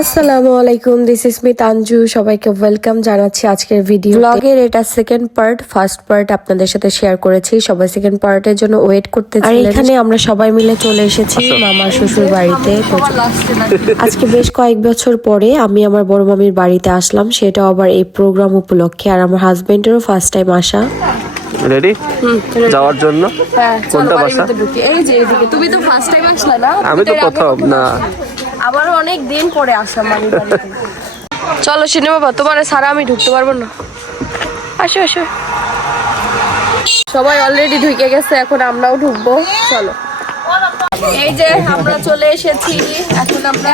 আসসালামু আলাইকুম, this is me Tanju. সবাইকে ওয়েলকাম জানাচ্ছি আজকের ভিডিও ব্লগের। এটা সেকেন্ড পার্ট। ফার্স্ট পার্ট আপনাদের সাথে শেয়ার করেছি, সবাই সেকেন্ড পার্টের জন্য ওয়েট করতেছিলেন। আর এখানে আমরা সবাই মিলে চলে এসেছি মামার শ্বশুর বাড়িতে। আজকে বেশ কয়েক বছর পরে আমি আমার বড় মামির বাড়িতে আসলাম, সেটা আবার এই প্রোগ্রাম উপলক্ষে। আর আমার হাজবেন্ডেরও ফার্স্ট টাইম আসা। রেডি যাওয়ার জন্য? কোনটা বাসা? এই যে এদিকে। তুমি তো ফার্স্ট টাইম আসলা না? আমি তো প্রথম না, আবারও অনেক দিন পরে আসলাম মামির বাড়িতে। চলো সিনে বাবা, তোমার সারা আমি ঢুকতে পারবো না। আসো আসো। সবাই অলরেডি ঢুকে গেছে, এখন আমরাও ঢুকবো। চলো। এই যে আমরা চলে এসেছি, এখন আমরা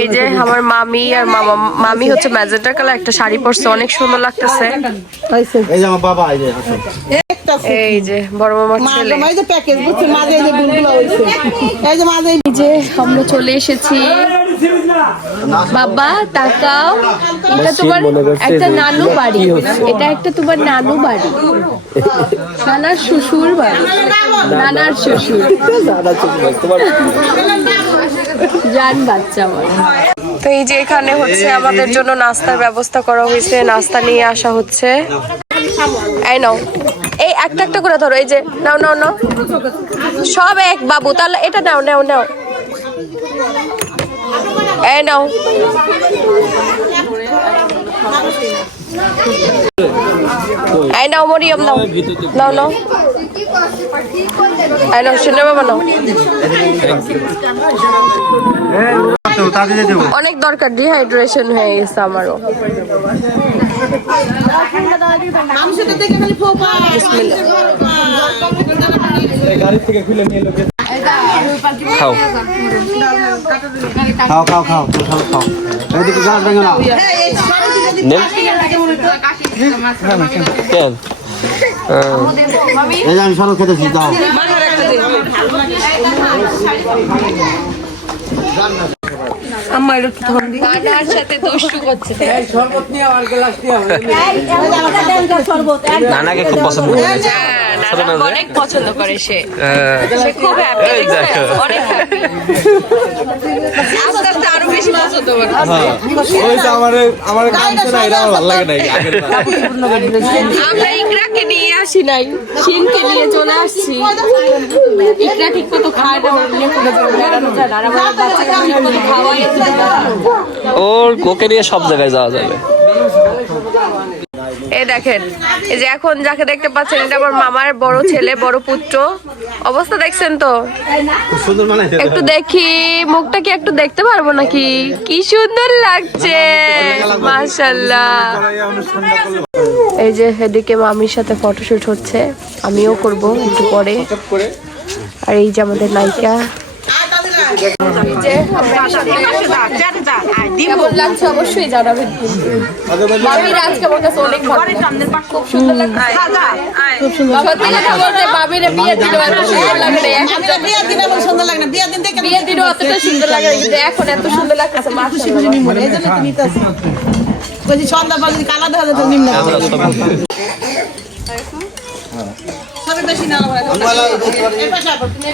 এই যে আমার মামি আর মামা। মামি হচ্ছে ম্যাজেন্টা কালার একটা শাড়ি পরছে, অনেক সুন্দর লাগতেছে। এই যে আমার বাবা, এই যে বড় মামার ছেলে। এই যে আমরা চলে এসেছি। বাবা তাকাও, এটা তোমার একটা নানু বাড়ি। এটা একটা তোমার নানু বাড়ি, নানার শ্বশুর বাড়ি, নানার শ্বশুর। জান বাচ্চা আমার। তো এই যে এখানে হচ্ছে আমাদের জন্য নাস্তার ব্যবস্থা করা হয়েছে, নাস্তা নিয়ে আসা হচ্ছে। এই নাও, এই একটা একটা করে ধরো। এই যে নাও নাও নাও, সব এক বাবু। তাহলে এটা নাও নাও নাও, এই নাও। এই নাও মরিয়ম, নাও নাও নাও। এই নাও শুনে বাবা, নাও। অনেক দরকার, ডিহাইড্রেশন হয়ে গেছে আমারও। গাড়ি থেকে খুলে নিয়ে লোকে খাও খাও খাও খাও খাও খাও এদিকে গাছ ভেঙে নাও নেন কেন এই যে আমি সরল খেতেছি দাও আমার বাবার সাথে দুষ্টু করছে নানাকে খুব পছন্দ করে ছোট না যে? অনেক পছন্দ করে সে হ্যাঁ। খুব হ্যাপি এই দেখো। অনেক হ্যাপি আস্তে আস্তে আরো বেশি পছন্দ করে ওই যে আমার গামছা না এটা আমার ভালো লাগে না আগের আমরা ইকরাকে নিয়ে আসি নাই শিনকে নিয়ে চলে আসছি ইকরা ঠিক মতো খায় না ওর নিয়ে কোনো বেড়ানো যায় না আর আমার বাচ্চাকে ঠিক মতো খাওয়াই ওর ওকে নিয়ে সব জায়গায় যাওয়া যাবে। এই দেখেন এই যে এখন যাকে দেখতে পাচ্ছেন এটা আমার মামার বড় ছেলে বড় পুত্র অবস্থা দেখছেন তো সুন্দর মানে একটু দেখি মুখটা কি একটু দেখতে পারবো নাকি কি সুন্দর লাগছে মাশাআল্লাহ এই যে এদিকে মামির সাথে ফটোশুট হচ্ছে আমিও করব একটু পরে আর এই যে আমাদের নায়িকা কেমন লাগছে অবশ্যই জানাবেন মামির আজকে আমার কাছে অনেক ভালো খুব সুন্দর লাগছে খুব সুন্দর সত্যি কথা বলতে মামির বিয়ে দিল এত সুন্দর লাগে না এখন বিয়ে দিল অতটা সুন্দর লাগে না কিন্তু এখন এত সুন্দর লাগছে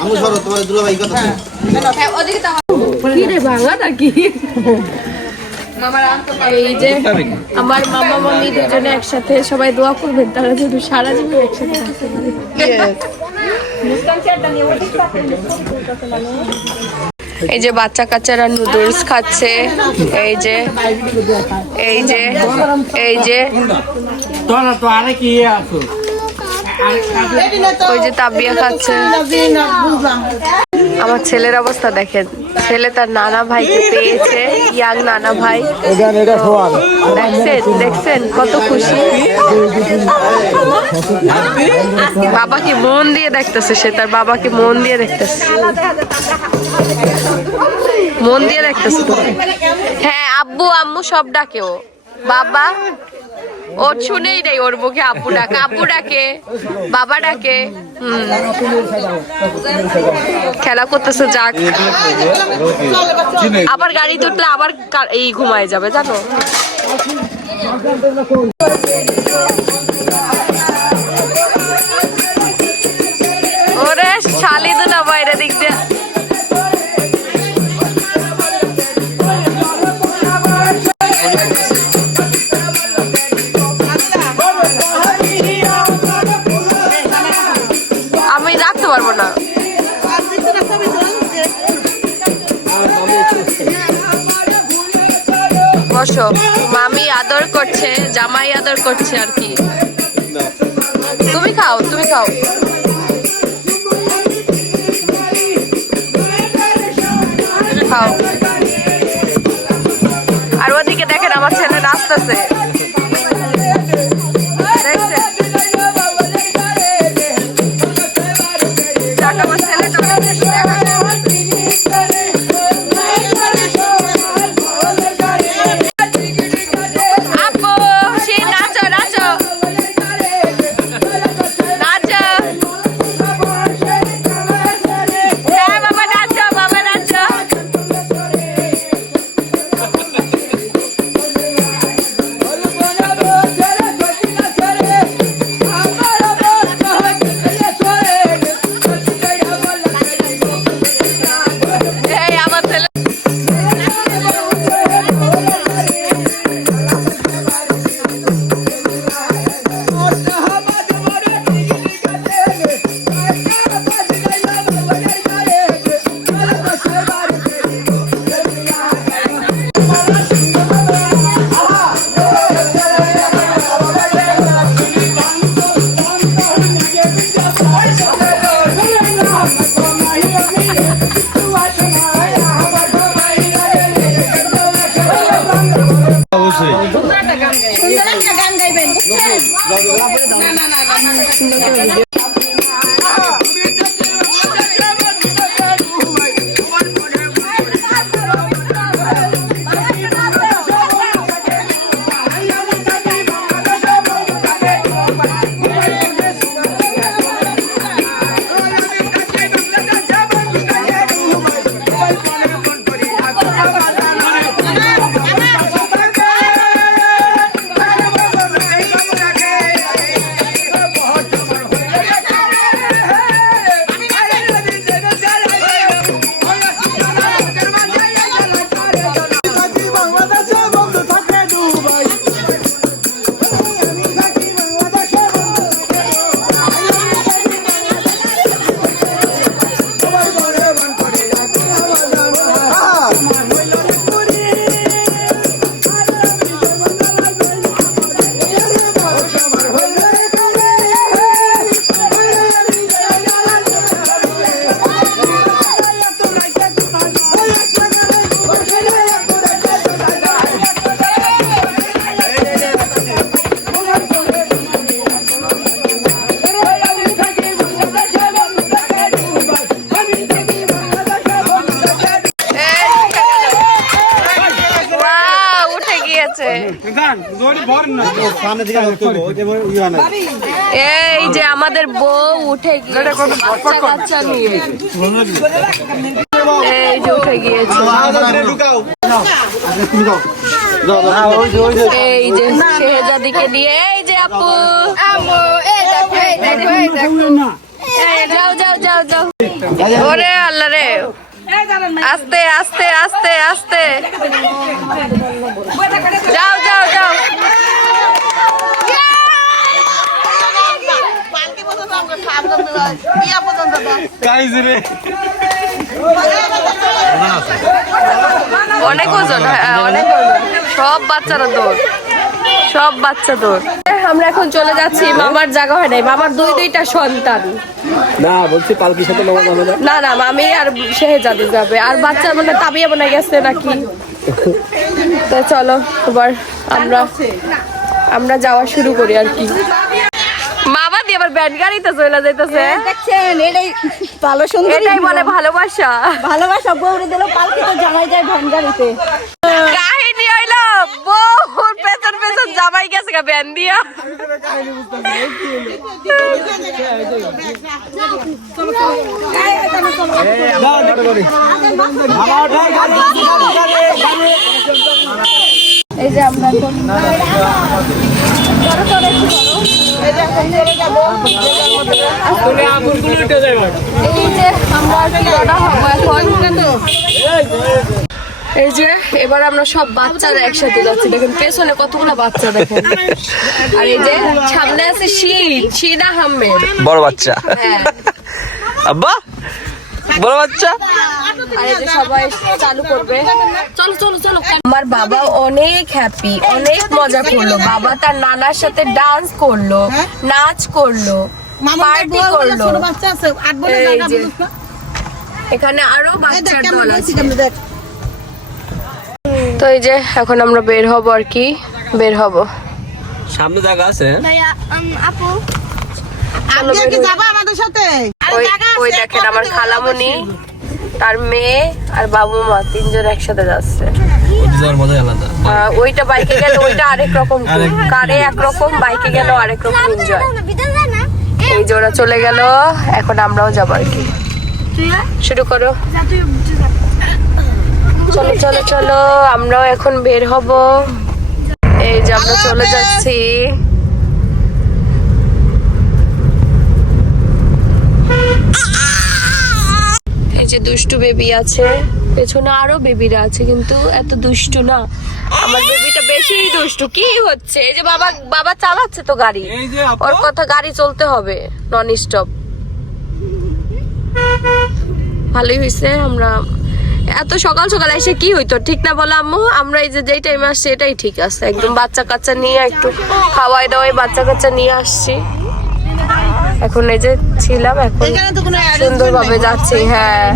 আমি সরল তোমার দুলাভাই কথা কি রে ভাঙা নাকি এই যে আমার মামা মামি দুজনে একসাথে সবাই দোয়া করবেন তারা যেন সারা জীবন একসাথে থাকতে পারে। এই যে বাচ্চা কাচ্চারা নুডলস খাচ্ছে এই যে এই যে এই যে তো আরে কি আছো ওই যে তাবিয়া খাচ্ছে আমার ছেলের অবস্থা দেখেন ছেলে তার নানা ভাইকে পেয়েছে ইয়াং নানা ভাই দেখছেন দেখছেন কত খুশি বাবাকে মন দিয়ে দেখতেছে সে তার বাবাকে মন দিয়ে দেখতেছে মন দিয়ে দেখতেছে তোকে হ্যাঁ আব্বু আম্মু সব ডাকে ও বাবা ও শুনেই নেই ওর মুখে আব্বু ডাকে বাবা ডাকে খেলা করতেছে যাক আবার গাড়ি তুললে আবার এই ঘুমায় যাবে জানো ওরে শালি দুলা বাইরে দিক দিয়ে আমি রাখতে পারবো না বসো মামি আদর করছে জামাই আদর করছে আর কি তুমি খাও খাও আর ওদিকে দেখেন আমার ছেলে নাচতেছে দেখছেন আমার ছেলেটা আপু সে নাচো নাচো নাচো হ্যাঁ বাবা নাচো একটা গান গাইবেন বুঝছেন? না না না না এই যে আমাদের বউ উঠে গিয়েছে বাচ্চা কাচ্চা নিয়ে, এই যে উঠে গিয়েছে, এই যে শেহজাদিকে নিয়ে, এই যে আপু যাও যাও যাও যাও, ওরে আল্লাহ রে, আস্তে আস্তে আস্তে আস্তে, যাও যাও যাও, অনেক ওজন, হ্যাঁ অনেক ওজন, সব বাচ্চারা দৌড়, সব বাচ্চা দৌড়। আমরা এখন চলে যাচ্ছি, মামার জায়গা হয় নাই, মামার দুইটা সন্তান, না বলছি পালকির সাথে নেওয়া যাবে না। না না মামি আর শেহজাদি যাবে, আর বাচ্চা মানে তাবিয়া মনে গেছে নাকি। তো চলো এবার আমরা যাওয়া শুরু করি আর কি। মামা দিয়ে আবার ব্যান্ড গাড়িতে চলে যাইতেছে, দেখছেন এটাই ভালো সুন্দর, এটাই বলে ভালোবাসা। ভালোবাসা বউরে দিল পালকিতে জামাই যায় ভ্যান গাড়িতে। কাহিনী হইলো বহুর পেছন পেছন জামাই গেছে গা ব্যান দিয়া। এই যে আমরা এখন এই যে আমরা রওনা হবো এখন। এই যে এবার আমরা সব বাচ্চারা একসাথে যাচ্ছি, দেখেন পেছনে কতগুলো বাচ্চা দেখেন, আর এই যে সামনে আছে শীন আহমেদ বড় বাচ্চা, হ্যাঁ আব্বা বড় বাচ্চা, আর এই যে সবাই চালু করবে, চলো চলো চলো। আমার বাবা অনেক হ্যাপি, অনেক মজা করলো, বাবা তার নানার সাথে ডান্স করলো, নাচ করলো, পার্টি করলো। এই যে এখানে আরো বাচ্চার দল আছে। তো এই যে এখন আমরা বের হব আর কি, বের হব, সামনে জায়গা আছে। আপু আপনি কি যাবা আমাদের সাথে? ওই দেখেন আমার খালামণি, তার মেয়ে আর বাবু মা তিনজন একসাথে যাচ্ছে। ওইটা বাইকে গেলে ওইটা আরেক রকম, কারে একরকম, বাইকে গেল আরেক রকম এনজয়। এই যে ওরা চলে গেল, এখন আমরাও যাবো আর কি। শুরু করো, চলো চলো চলো, আমরাও এখন বের হব। এই যে আমরা চলে যাচ্ছি। এই যে দুষ্টু বেবি আছে, পেছনে আরো বেবিরা আছে, কিন্তু এত দুষ্টু না, আমার বেবিটা বেশি দুষ্টু। কি হচ্ছে? এই যে বাবা চালাচ্ছে তো গাড়ি, ওর কথা, গাড়ি চলতে হবে নন স্টপ। ভালোই হয়েছে আমরা এত সকাল সকাল এসে, কি হইতো ঠিক না বলো আম্মু? আমরা এই যে যেই টাইমে আসছি এটাই ঠিক আছে, একদম বাচ্চা কাচ্চা নিয়ে একটু খাওয়াই দাওয়াই বাচ্চা কাচ্চা নিয়ে আসছি। এখন এই যে ছিলাম, এখন সুন্দরভাবে যাচ্ছি। হ্যাঁ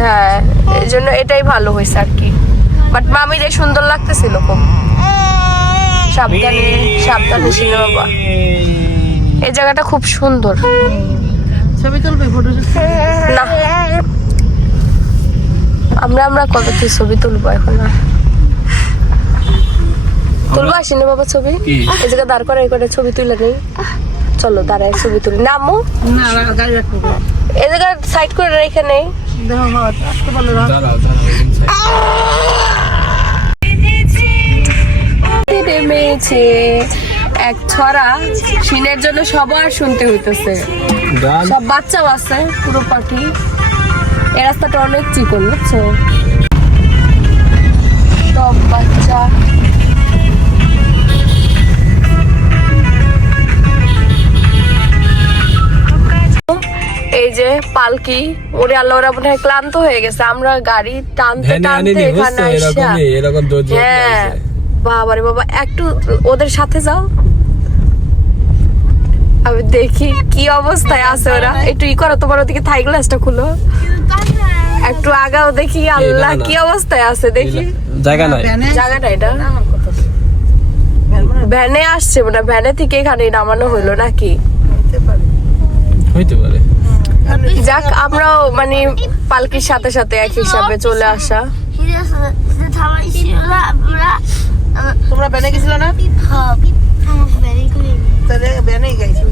হ্যাঁ, এই জন্য এটাই ভালো হয়েছে আর কি। বাট মামির এই সুন্দর লাগতেছিল খুব, সাবধানে সাবধানে ছিল বাবা। এই জায়গাটা খুব সুন্দর। ছবি তুলবে ফটো না আমরা কবে থেকে ছবি তুলবো এখন আর তুলবো আসিনি বাবা ছবি। এই জায়গা দাঁড় করে ছবি তুলে নেই। চলো দাঁড়ায় ছবি তুলি না আম্মু। না গাড়ি রাখবো এই জায়গা সাইড করে রেখে নেই। দেখো আসতে পারলো না নেমেছে এক ছড়া সিনের জন্য সবার শুনতে হইতেছে। সব বাচ্চাও আছে পুরো পার্টি। এই রাস্তাটা অনেক চিকন বুঝছো, সব বাচ্চা। এই যে পালকি ওরে আল্লাহ, ওরা মনে হয় ক্লান্ত হয়ে গেছে। আমরা গাড়ি টানতে টানতে এখানে আইসা। হ্যাঁ বাবারে বাবা, একটু ওদের সাথে যাও, আমি দেখি কি অবস্থায় আছে ওরা। একটু ই করো, তোমার ওদিকে থাই গ্লাসটা খুলো, একটু আগাও দেখি আল্লাহ কি অবস্থায় আছে দেখি। জায়গা নাই, জায়গাটা এটা ভ্যানে আসছে, মানে ভ্যানে থেকে এখানে নামানো হইলো নাকি হইতে পারে। যাক, আমরাও মানে পালকির সাথে সাথে এক হিসাবে চলে আসা। তোমরা ব্যানে গেছিল না? তাহলে ব্যানেই গাইছি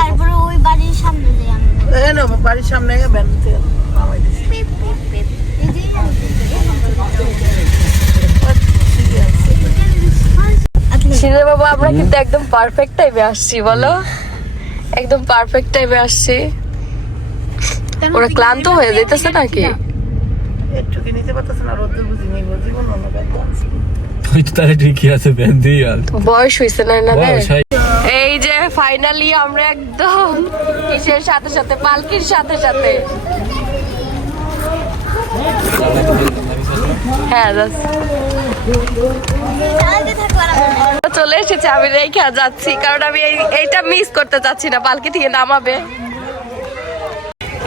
তারপরে ওই বাড়ির সামনে যাই আমরা। বাড়ির সামনে ব্যান সিনে বাবা, আমরা কিন্তু একদম পারফেক্ট টাইমে আসছি বলো, একদম পারফেক্ট টাইমে আসছি। ওরা ক্লান্ত হয়ে যাইতেছে নাকি? একটু কি নিতে পারতেছ না? রোদ বুঝি নেই, জীবন অন্য ব্যান তাহলে ঠিকই আছে, ব্যান দিয়ে আর বয়স হয়েছে না না। বয়স হয়। এই যে ফাইনালি আমরা একদম কিসের সাথে সাথে, পালকির সাথে সাথে। হ্যাঁ চলে এসেছে। আমি রেখে যাচ্ছি কারণ আমি এইটা মিস করতে চাচ্ছি না। পালকি থেকে নামাবে,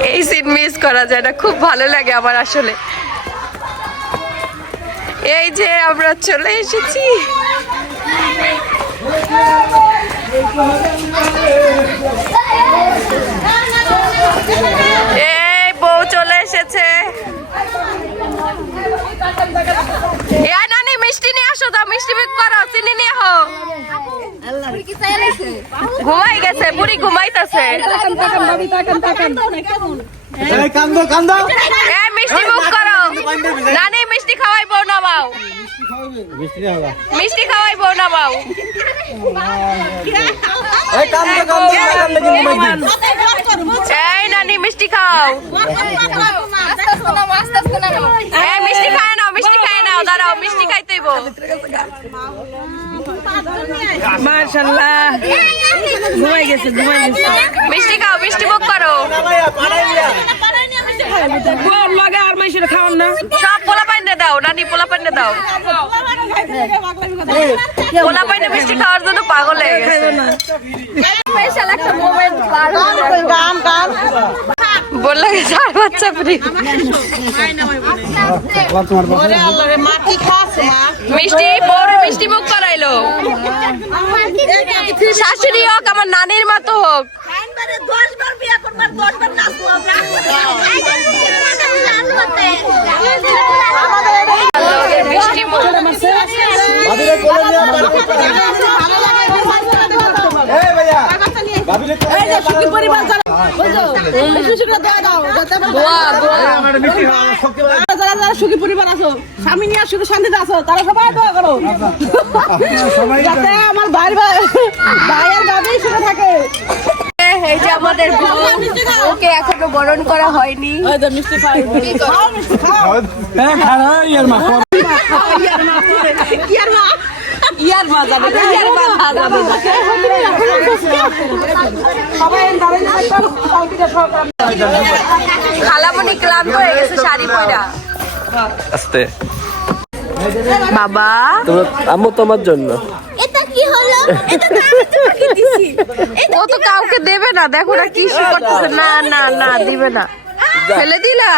এই সিন মিস করা যায় না। খুব ভালো লাগে আমার আসলে। এই যে আমরা চলে এসেছি। এই বউ চলে এসেছে। নানি মিষ্টি নিয়ে আসো, দাও মিষ্টি বিক করো, চিনি নিয়ে হো। ঘুমাই গেছে বুড়ি, ঘুমাইতেছে। মিষ্টি বুক করো, নানি মিষ্টি খাওয়াই বউ না বাও, মিষ্টি খাওয়াই বউ না বাও। এই নানি মিষ্টি খাও, মিষ্টি খায় নাও, মিষ্টি খায় নাও, দাঁড়াও মিষ্টি খাইতেইব। মাশাআল্লাহ ঘুমাই গেছে মিষ্টি খাও, মিষ্টি বুক করো। লাগে আর মাইশের খাওয়ান না। সব পোলা পাইনে দাও নানি, পোলা পাইনে দাও। পোলা পাইনে মিষ্টি খাওয়ার জন্য পাগল হয়ে গেছে। স্পেশাল একটা মোমেন্ট পার হলো। বললে চার বাচ্চা ফ্রি। মিষ্টি বড় মিষ্টি মুখ করাইলো। শাশুড়ি হোক আমার নানির মতো হোক। মিষ্টি মুখ সুখী পরিবার আছো, স্বামী নিয়ে সুখে শান্তিতে আছো, তারা সবাই দোয়া করো যাতে আমার ভাই আর ভাবি সুখে থাকে। এই যে আমাদের ওকে এখনো বরণ করা হয়নি। মিষ্টি খাও, ইয়ার মা যাবে, ইয়ার মা যাবে। খালামণি ক্লান্ত হয়ে গেছে শাড়ি পরা। আস্তে বাবা আম্মু তোমার জন্য। এটা কি হলো? এটা ও তো কাউকে দেবে না, দেখো না কি করতেছে। না না না দিবে না, ফেলে দিলা।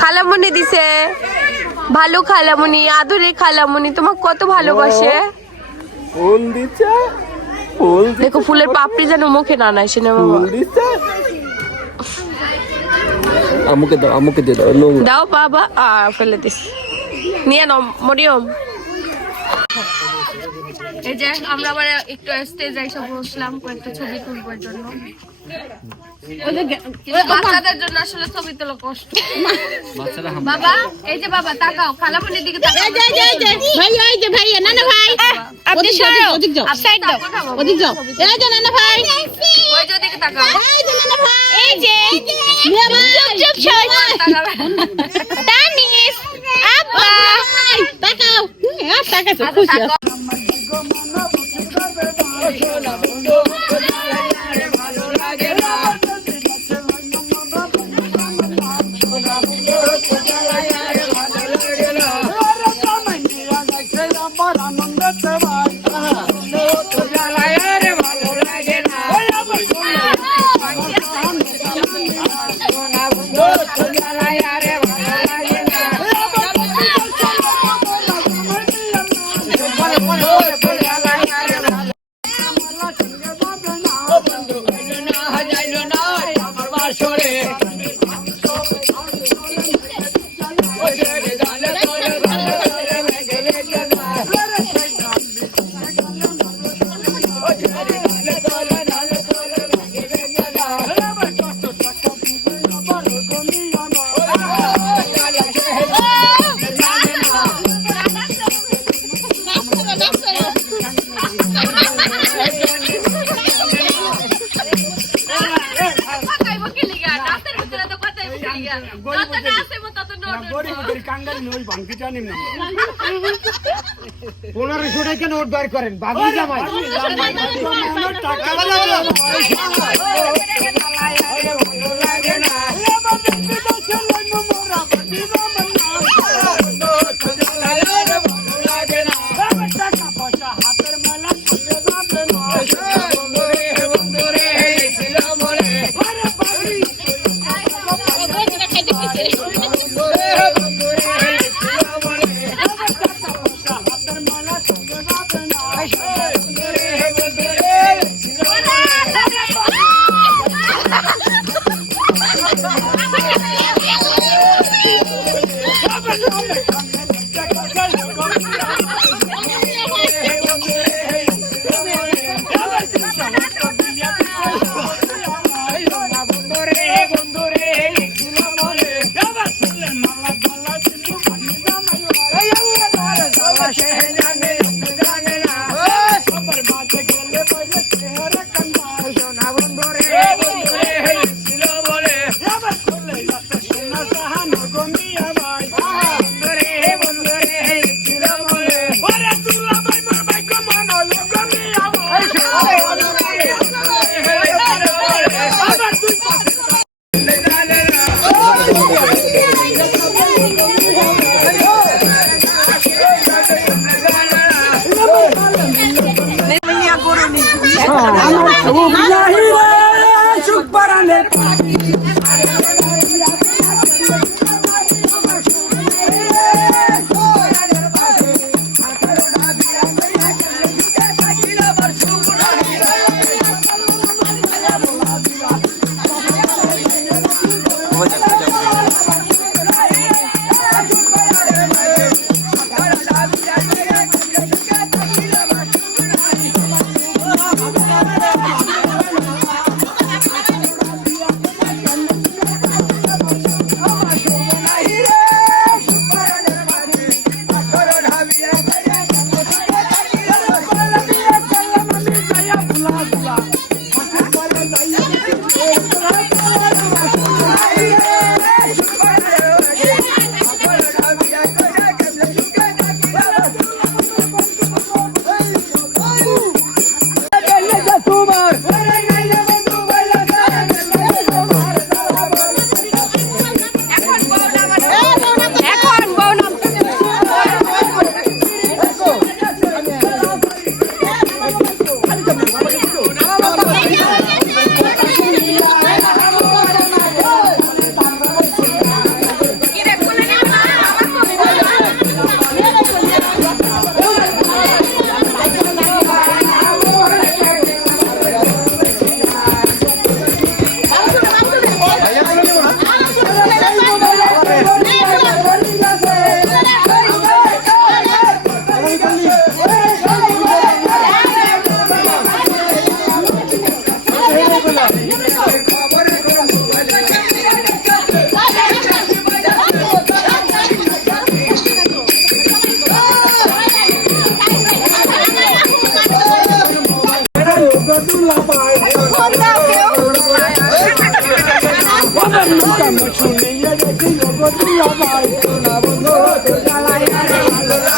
খালামণি দিছে, ভালো খালামণি, আদরে খালামণি, তোমাকে কত ভালোবাসে। ফুল দিচ্ছে, ফুল দেখো ফুলের পাপড়ি যেন মুখে না নাই সিনে বাবা। দিচ্ছে। আমুকে দাও, আমুকে দিয়ে দাও, নোংরা। দাও বাবা, ফেলে দিস, নিয়ে নাও মরিয়ম। এই যে আমরা আবার একটু স্টেজে এসে বসলাম কয়েকটা ছবি তুলবার জন্য। বাচ্চাদের জন্য আসলে ছবি তোলা কষ্ট। বাবা এই যে বাবা তাকাও, খালামণির দিকে তাকাও। ভাইয়া এই যে ভাইয়া, নানা ভাই ওদিক যাও, ওদিক যাও, সাইড দাও, ওদিক যাও। এই যে নানা ভাই, ওই যে দিকে তাকাও। এই যে নানা ভাই, এই যে মিয়া ভাই, চুপ চুপ তানিস আপা তাকাও, তাকাও খুশি আছে। নোট বার করেন বাবু জামাই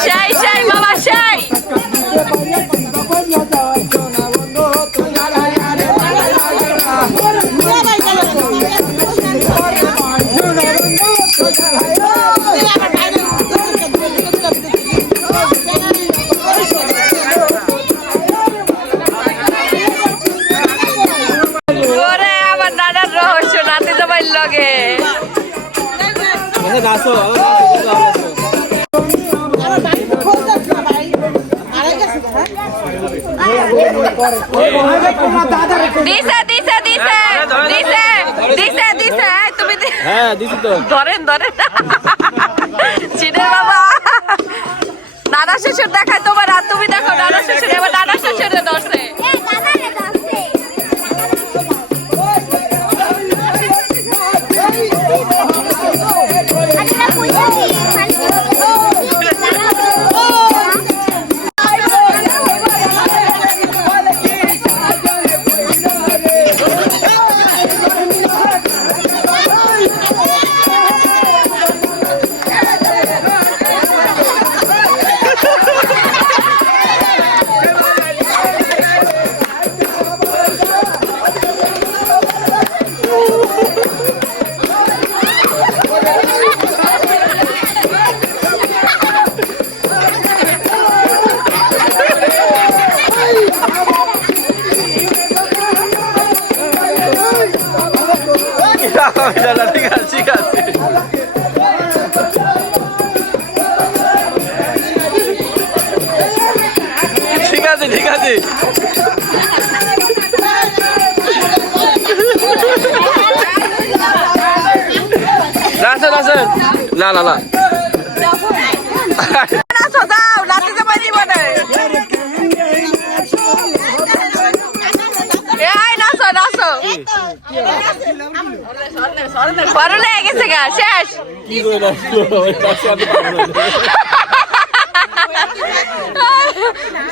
সেই সেই বাবা সেই ওরে আমার দাদার রহস্য নাতি জামাইর লগে নাচো দিছে দিছে দিছে দিছে দিছে দিছে তুমি হ্যাঁ দিছি তো ধরেন ধরেন চিনের বাবা দাদা শ্বশুর দেখায় তোমার আর তুমি দেখো দাদা শ্বশুর এবার দাদা শ্বশুরে ধরছে ঠিক আছে ঠিক আছে ঠিক আছে ঠিক আছে নাচো নাচো না না না নাচো দাও নাচতে যাবে জীবনে এই নাচো নাচো বড় লেগে গেছে গা শেষ কি করে নাচো আমি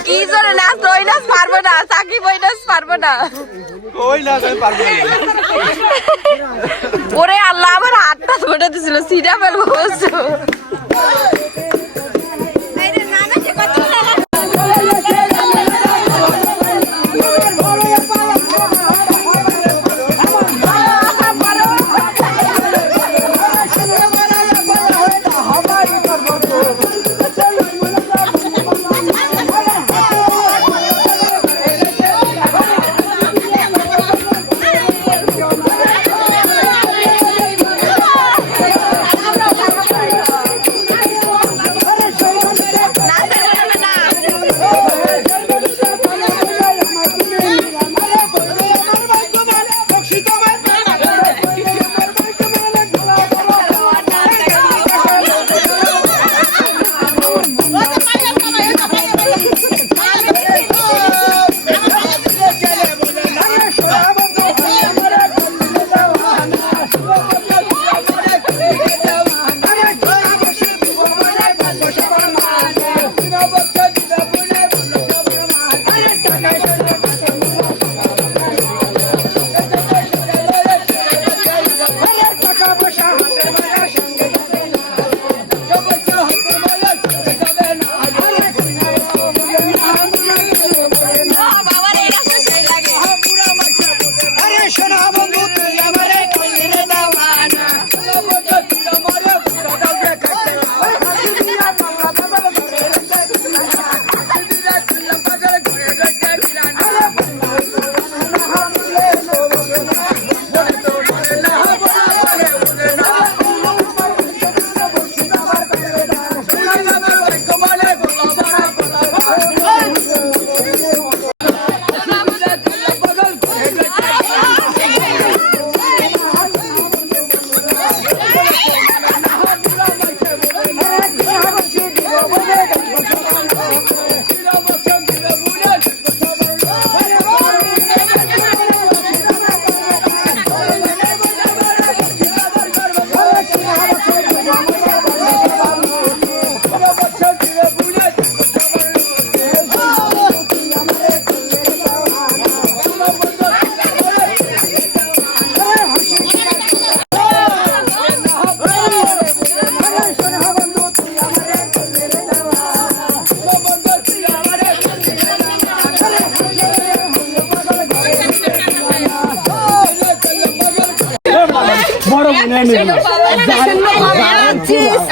কি জোরে নাচ ওই নাচ পারবো না সাকিব ওই নাচ পারবো না ওই নাচ আমি পারবো না ওরে আল্লাহ আমার হাতটা ধরে দিছিল সিডা ফেলবো বুঝছো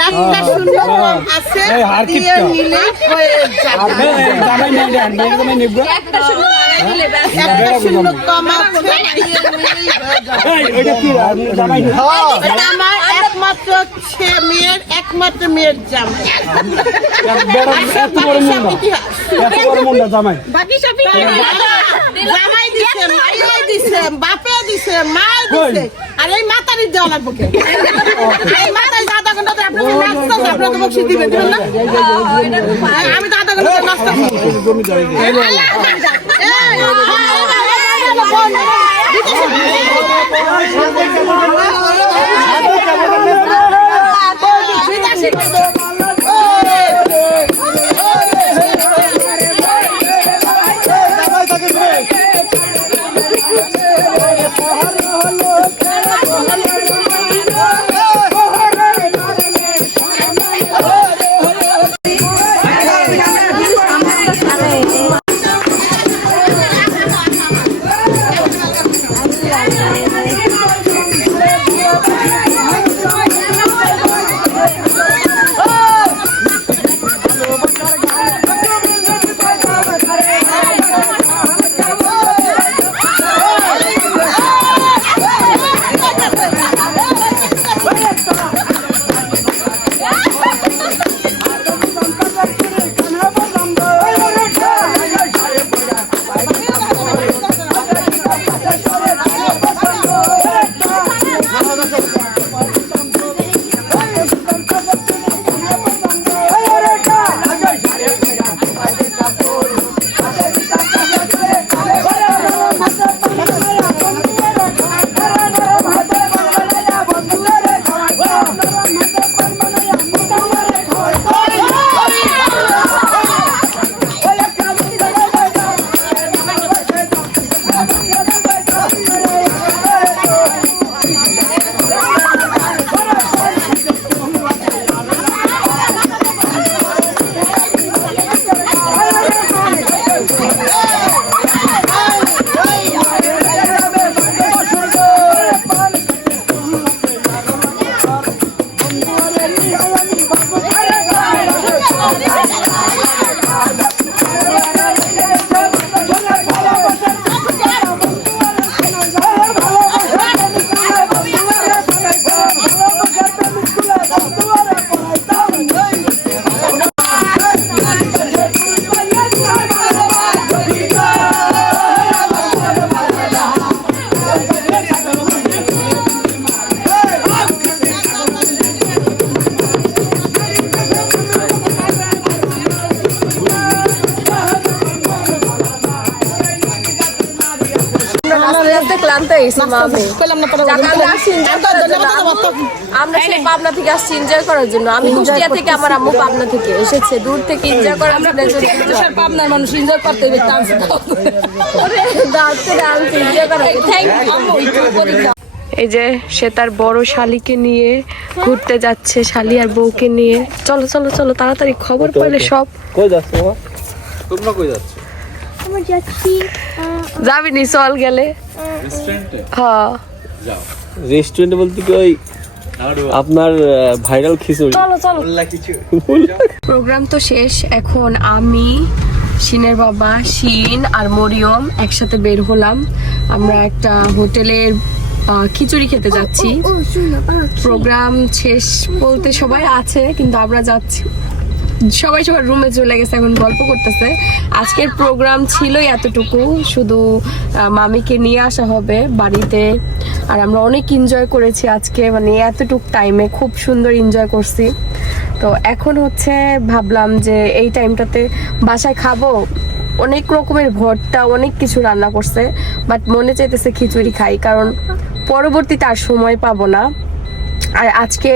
একটা শূন্য কম আছে, দিয়ে নিলে হয়ে যাবে। একটা শূন্য কম আছে, দিয়ে নিলেই হয়ে যাবে। এটা আমার একমাত্র মেয়ের একমাত্র মেয়ের জামাই। বাকি সব জামাই দিছে, মাইয়াই দিছে, বাপে দিছে, মাই দিছে, আর এই মাতারি দেওয়া লাগবে কে? এই মাতারি আধা ঘন্টা ধরে আপনাকে নাচতে হবে, আপনাকে বকশিশ দিবেন, দিবেন না? আমি তো আধা ঘন্টা ধরে নাচতে হবে। ক্লান্ত হয়েছি মামি। আমরা সেই পাবনা থেকে আসছি এনজয় করার জন্য। আমি কুষ্টিয়া থেকে, আমার আম্মু পাবনা থেকে এসেছে, দূর থেকে এনজয় করার জন্য। পাবনার মানুষ এনজয় করতে হবে। এই যে সে তার বড় শালিকে নিয়ে ঘুরতে যাচ্ছে, শালি আর বউকে নিয়ে। চলো চলো চলো তাড়াতাড়ি, খবর পেলে সব। কই যাচ্ছ বাবা? তোমরা কই যাচ্ছ? আমরা যাচ্ছি যাবি নি? চল গেলে। হ্যাঁ রেস্টুরেন্টে বলতে কি ওই আপনার ভাইরাল খিচুড়ি? চলো চলো। প্রোগ্রাম তো শেষ, এখন আমি, শিনের বাবা, শিন আর মরিয়ম একসাথে বের হলাম। আমরা একটা হোটেলের খিচুড়ি খেতে যাচ্ছি। ও শুনো প্রোগ্রাম শেষ বলতে সবাই আছে, কিন্তু আমরা যাচ্ছি, সবাই সবার রুমে চলে গেছে, এখন গল্প করতেছে। আজকের প্রোগ্রাম ছিলই এতটুকু, শুধু মামিকে নিয়ে আসা হবে বাড়িতে। আর আমরা অনেক এনজয় করেছি আজকে, মানে এতটুকু টাইমে খুব সুন্দর এনজয় করছি। তো এখন হচ্ছে ভাবলাম যে এই টাইমটাতে বাসায় খাবো, অনেক রকমের ভর্তা, অনেক কিছু রান্না করছে, বাট মনে চাইতেছে খিচুড়ি খাই, কারণ পরবর্তীতে আর সময় পাবো না। আর আজকে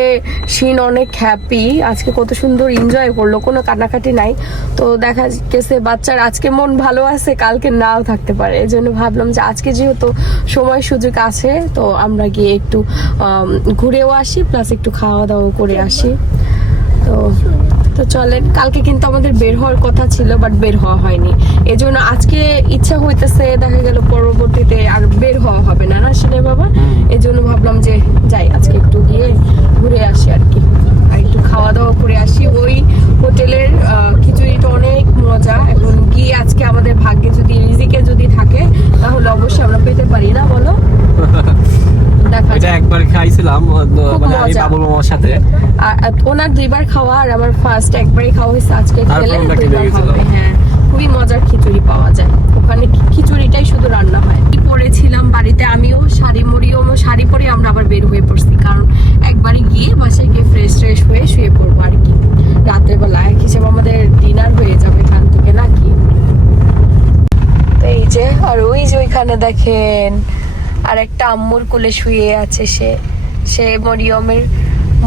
শিন অনেক হ্যাপি, আজকে কত সুন্দর এনজয় করলো, কোনো কান্নাকাটি নাই। তো দেখা গেছে বাচ্চার আজকে মন ভালো আছে, কালকে নাও থাকতে পারে। এই জন্য ভাবলাম যে আজকে যেহেতু সময় সুযোগ আছে, তো আমরা গিয়ে একটু ঘুরেও আসি, প্লাস একটু খাওয়া দাওয়া করে আসি। তো চলেন, কালকে কিন্তু আমাদের বের হওয়ার কথা ছিল, বাট বের হওয়া হয়নি। এজন্য আজকে ইচ্ছা হইতেছে, দেখা গেল পরবর্তীতে আর বের হওয়া হবে না, না শুনে বাবা? এই জন্য ভাবলাম যে যাই আজকে একটু গিয়ে ঘুরে আসি আর কি, আর একটু খাওয়া দাওয়া করে আসি। ওই হোটেলের খিচুড়িটা অনেক মজা। এখন গিয়ে আজকে আমাদের ভাগ্যে যদি রিজিকে যদি থাকে তাহলে অবশ্যই আমরা পেতে পারি, না বলো? দেখা এটা একবার খাইছিলাম মানে আমি মজা। বাবুর মামার সাথে। আর ওনার 2বার খাওয়া আর আমার ফার্স্ট একবারই খাওয়া হয়েছে, আজকে খেলে কোনটা কি 2বার লেগেছিল? হবে। হ্যাঁ, খুবই মজার খিচুড়ি পাওয়া যায় ওখানে, খিচুড়িটাই শুধু রান্না হয়। পরেছিলাম বাড়িতে, আমিও শাড়ি পরে আমরা আবার বের হয়ে পড়ছি, কারণ একবারই গিয়ে বাসায় গিয়ে ফ্রেশ হয়ে শুয়ে পড়বো আর কি। রাতের বেলা এক হিসেবে আমাদের ডিনার হয়ে যাবে এখান থেকে, নাকি? তো এই যে, আর ওই যে ওইখানে দেখেন আর একটা আম্মুর কোলে শুয়ে আছে সে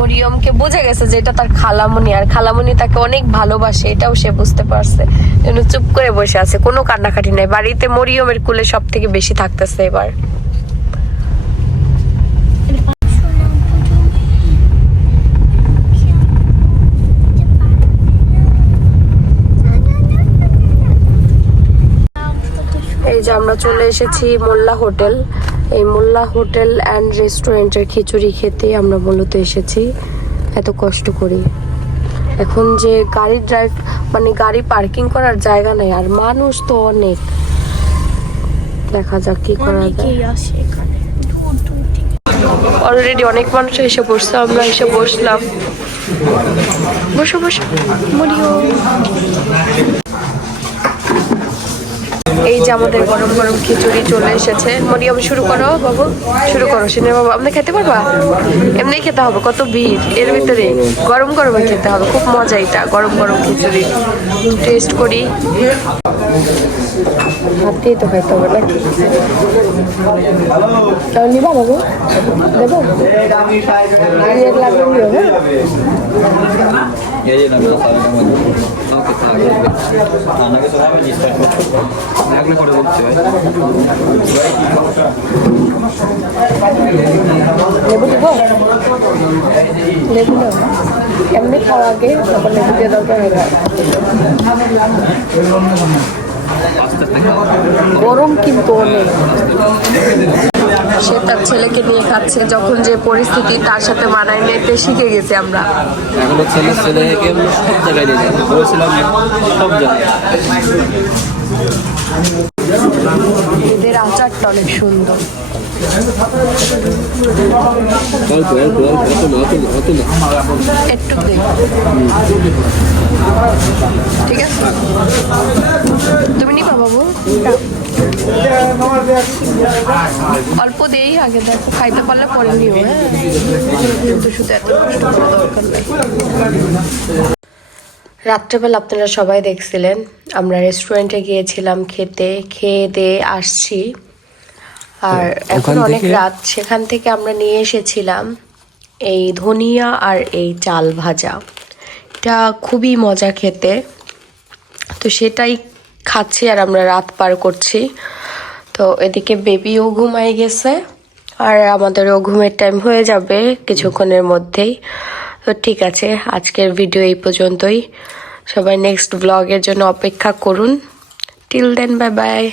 মরিয়মকে বুঝে গেছে যে এটা তার খালামণি, আর খালামণি তাকে অনেক ভালোবাসে, এটাও সে বুঝতে পারছে। জন্য চুপ করে বসে আছে, কোনো কান্নাকাটি নাই। বাড়িতে মরিয়মের কোলে সব থেকে বেশি থাকতেছে এবার। এই যে আমরা চলে এসেছি মোল্লা হোটেল। এই মোল্লা হোটেল অ্যান্ড রেস্টুরেন্টের খিচুড়ি খেতে আমরা মূলত এসেছি, এত কষ্ট করি। এখন যে গাড়ি পার্কিং করার জায়গা নেই, আর মানুষ তো অনেক। দেখা যাক কি করা যায়। অলরেডি অনেক মানুষ এসে বসছে, আমরা এসে বসলাম। বসো মরিয়ম। এই যে আমাদের গরম গরম খিচুড়ি চলে এসেছে। মরিয়ম শুরু করো বাবু, শুরু করো। সিনে বাবু, আপনি খেতে পারবা? এমনি খেতে হবে, কত ভিড় এর ভিতরে, গরম গরমে খেতে হবে। খুব মজা এটা, গরম গরম খিচুড়ি। টেস্ট করি। হাত দিয়ে তো খাইতে হবে নাকি? তাহলে নিবা বাবু, দেবো? লাগবে নিও, লাগলে করে বলতে হয়। লেবু দিব? লেবু না, এমনি খাওয়া আগে তারপর লেবু দিয়ে দরকার হবে। গরম কিন্তু অনেক। সে তার ছেলেকে নিয়ে খাচ্ছে, যখন যে পরিস্থিতি তার সাথে মানায় নিতে শিখে গেছি আমরা। এখনো ছেলেকে সব জায়গায় নিয়ে যাবো বলেছিলাম, সব জায়গায়। এদের আচারটা অনেক সুন্দর। একটু দেখ, ঠিক আছে? তুমি নিবা বাবু? অল্প দেই আগে, দেখো খাইতে পারলে পরে নিও। হ্যাঁ, কিন্তু শুধু এত কষ্ট করা দরকার নেই। রাত্রেবেলা আপনারা সবাই দেখছিলেন আমরা রেস্টুরেন্টে গিয়েছিলাম খেয়ে দিয়ে আসছি। আর এখন অনেক রাত, সেখান থেকে আমরা নিয়ে এসেছিলাম এই ধনিয়া আর এই চাল ভাজা। এটা খুবই মজা খেতে, তো সেটাই খাচ্ছি আর আমরা রাত পার করছি। তো এদিকে বেবিও ঘুমাই গেছে আর আমাদেরও ঘুমের টাইম হয়ে যাবে কিছুক্ষণের মধ্যেই। তো ঠিক আছে, আজকের ভিডিও এই পর্যন্তই। সবাই নেক্সট ব্লগের জন্য অপেক্ষা করুন। Till then, bye by.